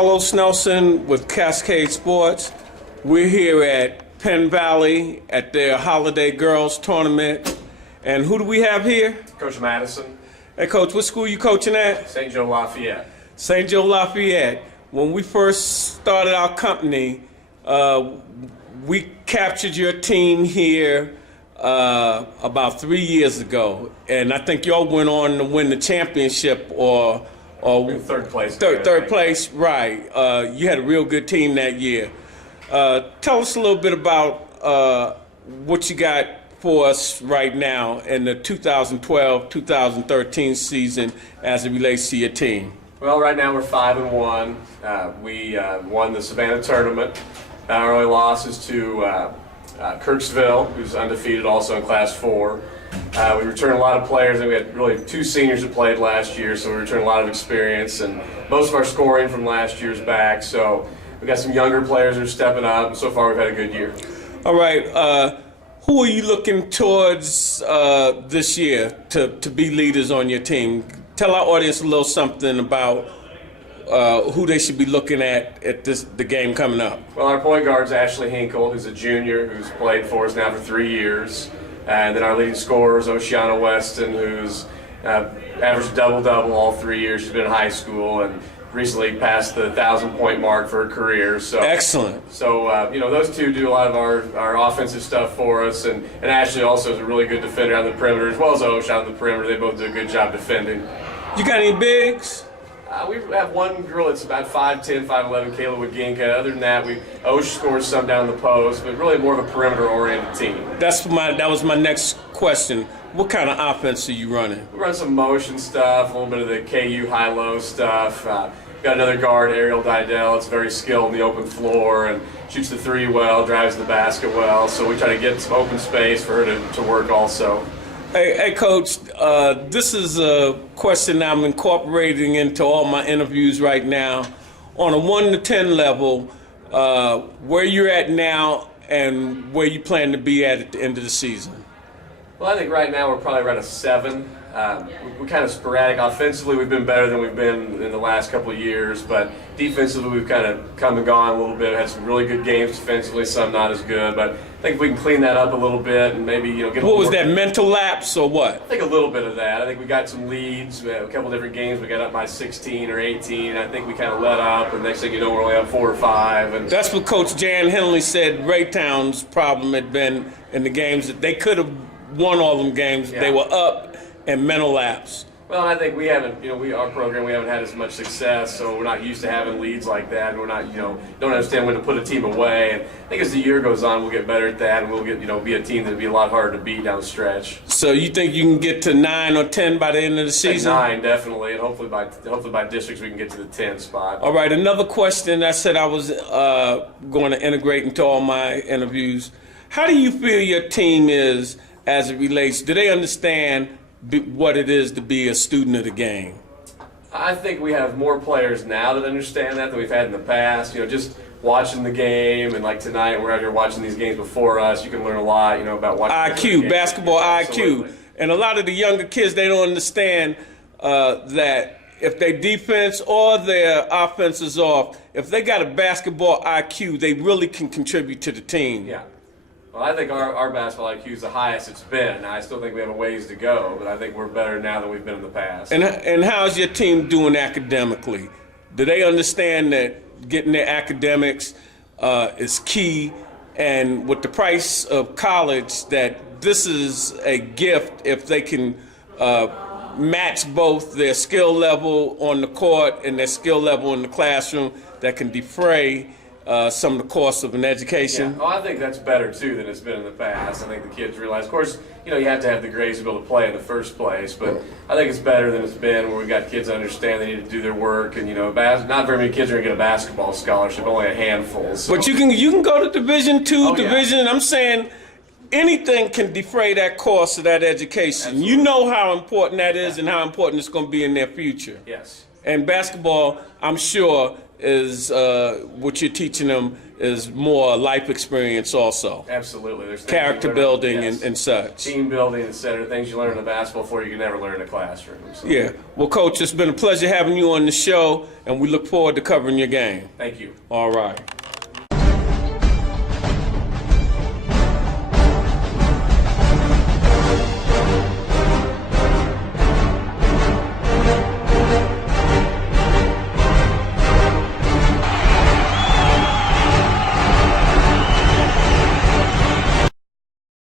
Carlos Nelson with Cascade Sports. We're here at Penn Valley at their Holiday Girls Tournament. And who do we have here? Coach Madison. Hey, Coach, what school you coaching at? St. Joe Lafayette. St. Joe Lafayette. When we first started our company, we captured your team here about 3 years ago. And I think y'all went on to win the championship or third place. Third place, right. You had a real good team that year. Tell us a little bit about what you got for us right now in the 2012-2013 season as it relates to your team. Well, right now we're 5-1. We won the Savannah tournament. Our only loss is to Kirksville, who's undefeated also in Class 4. We returned a lot of players, and we had really 2 seniors that played last year, so we returned a lot of experience, and most of our scoring from last year's back. So we got some younger players that are stepping up, and so far we've had a good year. All right. Who are you looking towards this year to be leaders on your team? Tell our audience a little something about who they should be looking at the game coming up. Well, our point guard's Ashley Hinkle, who's a junior, who's played for us now for 3 years. And then our leading scorer is Oceana Weston, who's averaged double-double all 3 years. She's been in high school and recently passed the 1,000-point mark for her career. So excellent. So those two do a lot of our offensive stuff for us, and Ashley also is a really good defender on the perimeter, as well as Osh on the perimeter. They both do a good job defending. You got any bigs? We have one girl that's about 5'10", 5'11", Kayla Waginka. Other than that, Osh scores some down the post, but really more of a perimeter-oriented team. That was my next question. What kind of offense are you running? We run some motion stuff, a little bit of the KU high-low stuff. Got another guard, Ariel Didell. It's very skilled in the open floor and shoots the three well, drives the basket well. So we try to get some open space for her to work also. Hey, Coach, this is a question I'm incorporating into all my interviews right now. On a 1 to 10 level, where you're at now and where you plan to be at the end of the season? Well, I think right now we're probably around a 7. We're kind of sporadic. Offensively, we've been better than we've been in the last couple of years, but defensively, we've kind of come and gone a little bit. Had some really good games defensively, some not as good, but I think if we can clean that up a little bit and maybe get. What was that, mental lapse or what? I think a little bit of that. I think we got some leads. We had a couple different games. We got up by 16 or 18. I think we kind of let up, and next thing you know, we're only up 4 or 5. And that's what Coach Jan Henley said. Raytown's problem had been in the games that they could have won all them games. Yeah. They were up and mental lapse. Well, I think we haven't, our program, we haven't had as much success, so we're not used to having leads like that, and we're not, don't understand when to put a team away. And I think as the year goes on, we'll get better at that, and we'll get, be a team that'll be a lot harder to beat down the stretch. So you think you can get to 9 or 10 by the end of the season? 9, definitely, and hopefully by districts we can get to the 10 spot. All right, another question I said I was going to integrate into all my interviews. How do you feel your team is as it relates? Do they understand what it is to be a student of the game? I think we have more players now that understand that than we've had in the past. Just watching the game, and like tonight, we're out here watching these games before us. You can learn a lot, about watching IQ, basketball Absolutely. IQ. And a lot of the younger kids, they don't understand that if their defense or their offense is off, if they got a basketball IQ, they really can contribute to the team. Yeah. Well, I think our basketball IQ is the highest it's been. Now, I still think we have a ways to go, but I think we're better now than we've been in the past. And how's your team doing academically? Do they understand that getting their academics is key, and with the price of college, that this is a gift if they can match both their skill level on the court and their skill level in the classroom, that can defray some of the costs of an education? Yeah. Oh, I think that's better too than it's been in the past. I think the kids realize, of course, you have to have the grades to be able to play in the first place, but I think it's better than it's been, where we've got kids that understand they need to do their work, and not very many kids are going to get a basketball scholarship, only a handful. So. But you can go to Division II, Division. Yeah. I'm saying anything can defray that cost of that education. Absolutely. You know how important that is and how important it's going to be in their future. Yes. And basketball, I'm sure, is what you're teaching them is more life experience also. Absolutely. There's things Character you learn, building yes, and such. team building, etc. Things you learn in the basketball floor you can never learn in a classroom. So, Yeah. Well, Coach, it's been a pleasure having you on the show, and we look forward to covering your game. thank you. All right.